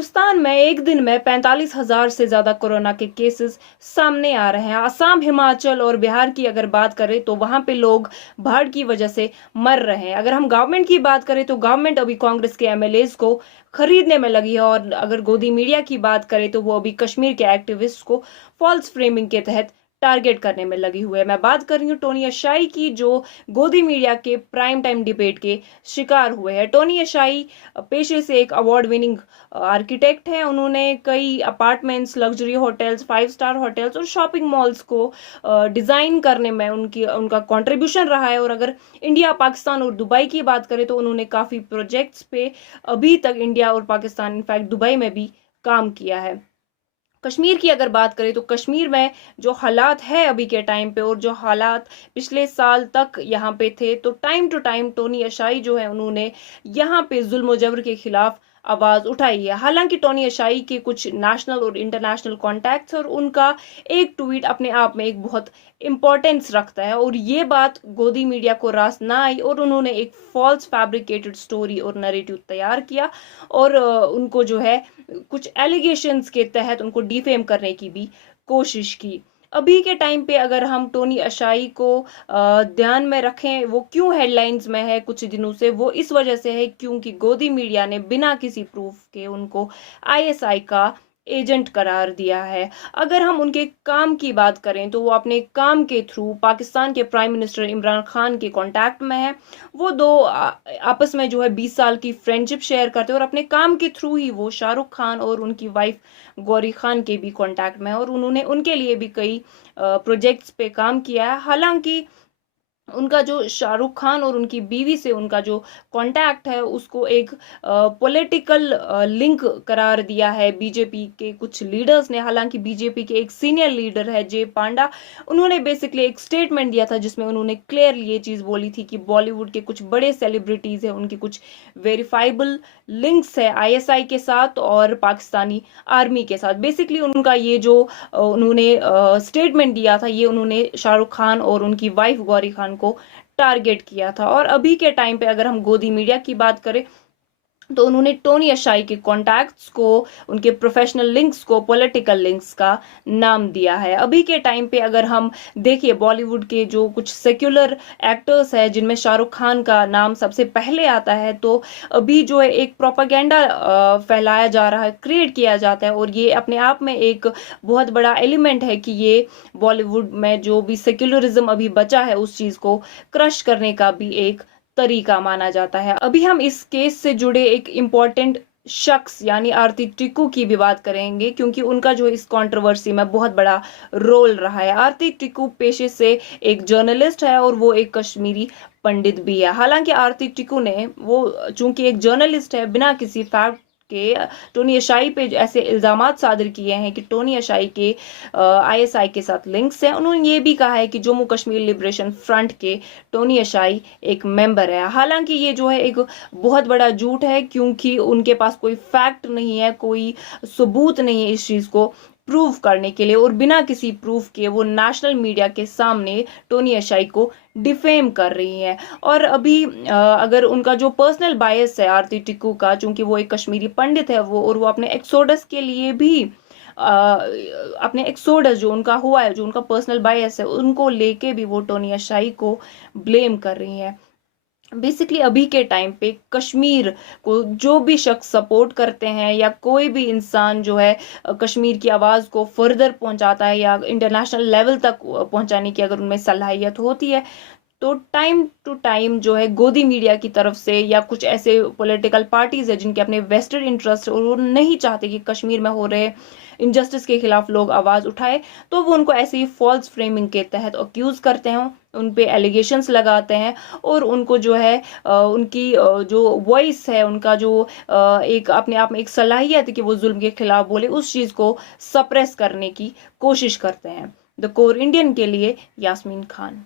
हिंदुस्तान में एक दिन में 45,000 से ज्यादा कोरोना के केसेस सामने आ रहे हैं। असम, हिमाचल और बिहार की अगर बात करें तो वहां पे लोग बाढ़ की वजह से मर रहे हैं। अगर हम गवर्नमेंट की बात करें तो गवर्नमेंट अभी कांग्रेस के एमएलएज को खरीदने में लगी है, और अगर गोदी मीडिया की बात करें तो वो अभी कश्मीर के एक्टिविस्ट को फॉल्स फ्रेमिंग के तहत टारगेट करने में लगी हुई है। मैं बात कर रही हूँ टोनी अशाई की, जो गोदी मीडिया के प्राइम टाइम डिबेट के शिकार हुए हैं। टोनी अशाई पेशे से एक अवार्ड विनिंग आर्किटेक्ट है। उन्होंने कई apartments, luxury hotels, 5 star hotels और शॉपिंग मॉल्स को डिजाइन करने में उनका कंट्रीब्यूशन रहा है। और अगर इंडिया, पाकिस्तान और दुबई की बात करें तो उन्होंने काफी प्रोजेक्ट्स पे अभी तक इंडिया और पाकिस्तान, इनफैक्ट दुबई में भी काम किया है। कश्मीर की अगर बात करें तो कश्मीर में जो हालात है अभी के टाइम पे, और जो हालात पिछले साल तक यहाँ पे थे, तो टाइम टू टाइम टोनी अशाई जो है उन्होंने यहाँ पे जुल्म जबर के खिलाफ आवाज उठाई है। हालांकि टोनी अशाई के कुछ नेशनल और इंटरनेशनल कॉन्टैक्ट्स और उनका एक ट्वीट अपने आप में एक बहुत इंपॉर्टेंस रखता है, और ये बात गोदी मीडिया को रास ना आई और उन्होंने एक फॉल्स फैब्रिकेटेड स्टोरी और नैरेटिव तैयार किया, और उनको जो है कुछ एलिगेशंस के तहत उनको डिफेम करने की भी कोशिश की। अभी के टाइम पे अगर हम टोनी अशाई को ध्यान में रखें, वो क्यों हेडलाइंस में है कुछ दिनों से, वो इस वजह से है क्योंकि गोदी मीडिया ने बिना किसी प्रूफ के उनको आईएसआई का एजेंट करार दिया है। अगर हम उनके काम की बात करें तो वो अपने काम के थ्रू पाकिस्तान के प्राइम मिनिस्टर इमरान खान के कांटेक्ट में है। वो दो आपस में जो है 20 साल की फ्रेंडशिप शेयर करते हैं, और अपने काम के थ्रू ही वो शाहरुख खान और उनकी वाइफ गौरी खान के भी कांटेक्ट में है, और उन्होंने उनके लिए भी कई प्रोजेक्ट्स पे काम किया है। हालांकि उनका जो शाहरुख खान और उनकी बीवी से उनका जो कांटेक्ट है उसको एक पॉलिटिकल लिंक करार दिया है बीजेपी के कुछ लीडर्स ने। हालांकि बीजेपी के एक सीनियर लीडर है जे पांडा, उन्होंने बेसिकली एक स्टेटमेंट दिया था जिसमें उन्होंने क्लियरली ये चीज बोली थी कि बॉलीवुड के कुछ बड़े सेलिब्रिटीज है, उनकी कुछ वेरीफाइबल लिंक्स है आईएसआई के साथ और पाकिस्तानी आर्मी के साथ। बेसिकली उनका ये जो उन्होंने स्टेटमेंट दिया था, ये उन्होंने शाहरुख खान और उनकी वाइफ गौरी खान को टारगेट किया था। और अभी के टाइम पे अगर हम गोदी मीडिया की बात करें तो उन्होंने टोनी अशाई के कॉन्टैक्ट्स को, उनके प्रोफेशनल लिंक्स को पॉलिटिकल लिंक्स का नाम दिया है। अभी के टाइम पे अगर हम देखिए बॉलीवुड के जो कुछ सेक्युलर एक्टर्स हैं जिनमें शाहरुख खान का नाम सबसे पहले आता है, तो अभी जो है एक प्रोपागेंडा फैलाया जा रहा है, क्रिएट किया जाता है, और ये अपने आप में एक बहुत बड़ा एलिमेंट है कि ये बॉलीवुड में जो भी सेक्युलरिज्म अभी बचा है उस चीज को क्रश करने का भी एक तरीका माना जाता है। अभी हम इस केस से जुड़े एक इम्पोर्टेंट शख्स यानी आरती टिक्कू की भी बात करेंगे, क्योंकि उनका जो इस कंट्रोवर्सी में बहुत बड़ा रोल रहा है। आरती टिक्कू पेशे से एक जर्नलिस्ट है और वो एक कश्मीरी पंडित भी है। हालांकि आरती टिक्कू ने, वो चूंकि एक जर्नलिस्ट है, बिना किसी फैक्ट के टोनी अशाई पे ऐसे इल्जामात सादिर किए हैं कि टोनी अशाई के आईएसआई के साथ लिंक्स हैं। उन्होंने ये भी कहा है कि जम्मू कश्मीर लिबरेशन फ्रंट के टोनी अशाई एक मेंबर है। हालांकि ये जो है एक बहुत बड़ा झूठ है, क्योंकि उनके पास कोई फैक्ट नहीं है, कोई सबूत नहीं है इस चीज को प्रूव करने के लिए, और बिना किसी प्रूफ के वो नेशनल मीडिया के सामने टोनी अशाई को डिफेम कर रही है। और अभी अगर उनका जो पर्सनल बायस है आरती टिक्कू का, चूंकि वो एक कश्मीरी पंडित है, वो और वो अपने एक्सोडस के लिए भी अपने एक्सोडस जो उनका हुआ है, जो उनका पर्सनल बायस है, उनको लेके भी वो टोनी अशाई को ब्लेम कर रही है। बेसिकली अभी के टाइम पे कश्मीर को जो भी शख्स सपोर्ट करते हैं या कोई भी इंसान जो है कश्मीर की आवाज़ को फर्दर पहुंचाता है या इंटरनेशनल लेवल तक पहुंचाने की अगर उनमें सलाहियत होती है, तो टाइम टू टाइम जो है गोदी मीडिया की तरफ से या कुछ ऐसे पॉलिटिकल पार्टीज है जिनके अपने वेस्टेड इंटरेस्ट और वो नहीं चाहते कि कश्मीर में हो रहे इनजस्टिस के खिलाफ लोग आवाज उठाए, तो वो उनको ऐसे ही फॉल्स फ्रेमिंग के तहत अक्यूज करते हैं, उन पे एलिगेशंस लगाते हैं, और उनको जो है उनकी जो वॉइस है, उनका जो एक अपने आप में एक सलाहियत है कि वो जुल्म के खिलाफ बोले, उस चीज को सप्रेस करने की कोशिश करते हैं। द कोर इंडियन के लिए यास्मीन खान।